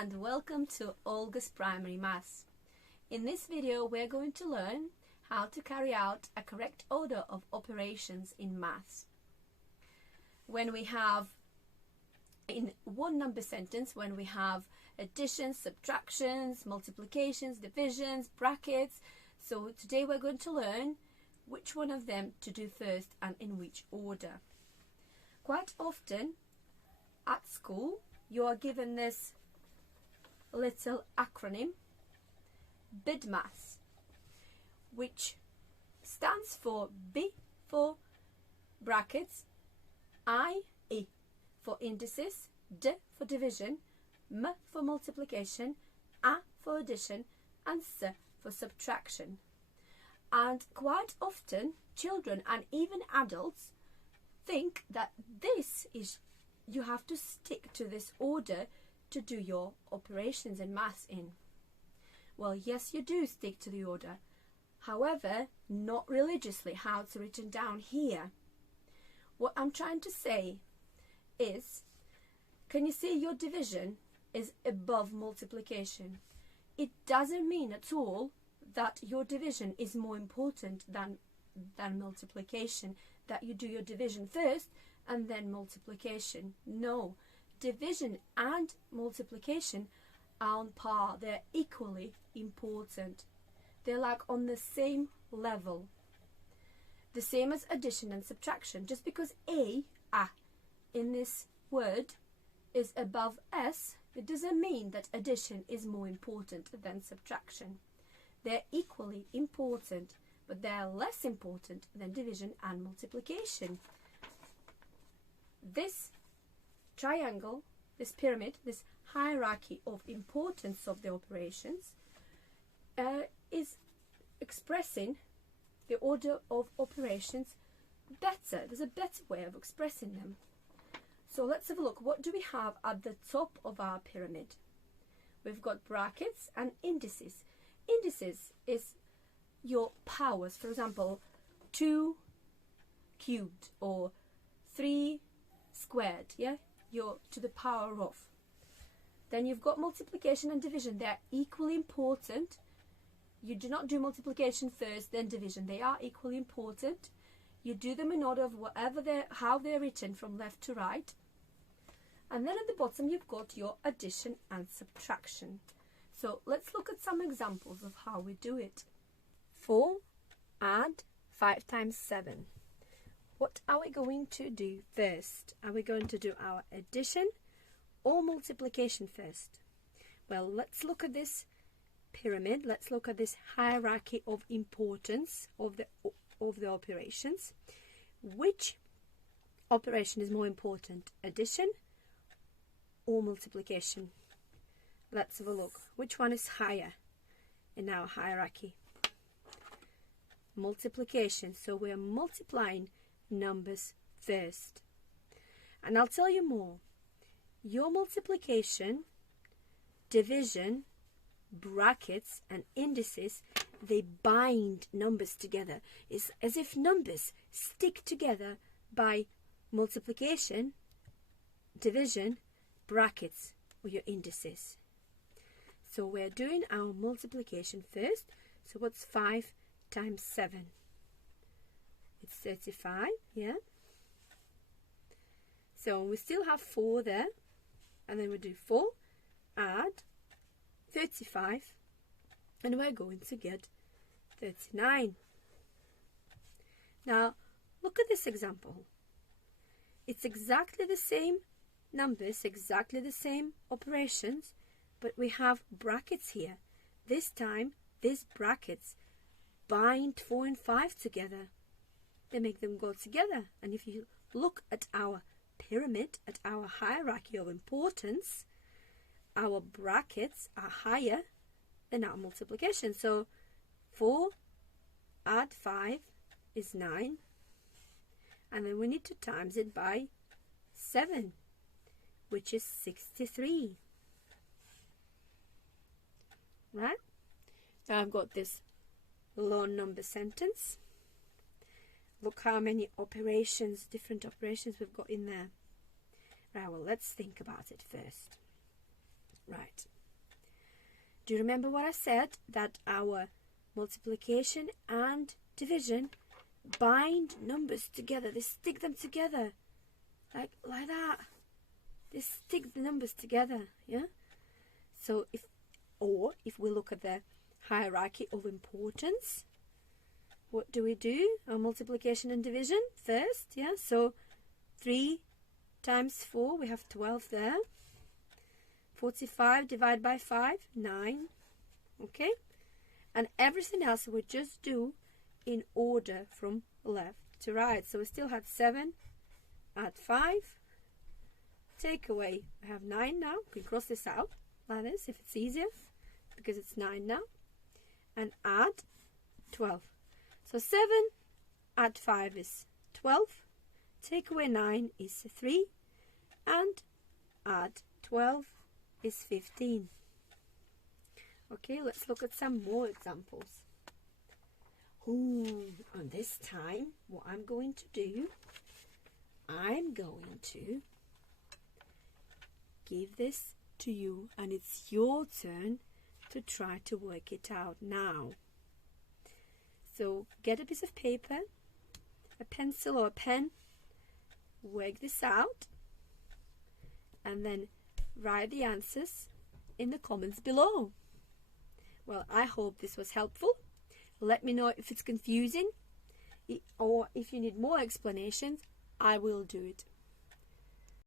and welcome to Olga's Primary Maths. In this video we're going to learn how to carry out a correct order of operations in maths. When we have in one number sentence, when we have additions, subtractions, multiplications, divisions, brackets. So today we're going to learn which one of them to do first and in which order. Quite often at school you are given this little acronym BIDMAS, which stands for B for brackets, I for indices, D for division, M for multiplication, A for addition, and S for subtraction. And quite often children and even adults think that you have to stick to this order to do your operations in maths in. Well, yes, you do stick to the order. However, not religiously how it's written down here. What I'm trying to say is, can you see your division is above multiplication? It doesn't mean at all that your division is more important than multiplication, that you do your division first and then multiplication. No, division and multiplication are on par. They're equally important. They're like on the same level. The same as addition and subtraction. Just because A in this word is above S, it doesn't mean that addition is more important than subtraction. They're equally important, but they're less important than division and multiplication. This triangle, this pyramid, this hierarchy of importance of the operations is expressing the order of operations better. There's a better way of expressing them. So let's have a look. What do we have at the top of our pyramid? We've got brackets and indices. Indices is your powers. For example, 2 cubed or 3 squared. Yeah, you're to the power of. Then you've got multiplication and division. They're equally important. You do not do multiplication first, then division. They are equally important. You do them in order of how they're written from left to right. And then at the bottom you've got your addition and subtraction. So let's look at some examples of how we do it. 4 add 5 times 7. What are we going to do first? Are we going to do our addition or multiplication first? Well, let's look at this pyramid. Let's look at this hierarchy of importance of the operations. Which operation is more important, addition or multiplication? Let's have a look. Which one is higher in our hierarchy? Multiplication. So we're multiplying numbers first. And I'll tell you more. Your multiplication, division, brackets and indices, they bind numbers together. It's as if numbers stick together by multiplication, division, brackets, or your indices. So we're doing our multiplication first. So what's 5 times 7? It's 35, yeah? So we still have 4 there. And then we do 4, add 35, and we're going to get 39. Now, look at this example. It's exactly the same numbers, exactly the same operations, but we have brackets here. This time, these brackets bind 4 and 5 together. They make them go together. And if you look at our pyramid, at our hierarchy of importance, our brackets are higher than our multiplication. So 4 add 5 is 9. And then we need to times it by 7, which is 63. Right? Now I've got this long number sentence. Look how many operations, different operations we've got in there. Right, well, let's think about it first. Right. Do you remember what I said? That our multiplication and division bind numbers together. They stick them together. Like that. They stick the numbers together. Yeah? So if we look at the hierarchy of importance, what do? Our multiplication and division first. Yeah? So 3 times 4, we have 12 there. 45 divided by 5, 9. Okay? And everything else we just do in order from left to right. So we still had 7, add 5, take away. I have 9 now. We can cross this out like this if it's easier, because it's 9 now. And add 12. So 7, add 5 is 12. Take away 9 is 3. And add 12 is 15. Okay, let's look at some more examples. And this time, what I'm going to do, I'm going to give this to you, and it's your turn to try to work it out now. So get a piece of paper, a pencil or a pen, work this out, and then write the answers in the comments below. Well, I hope this was helpful. Let me know if it's confusing, or if you need more explanations, I will do it.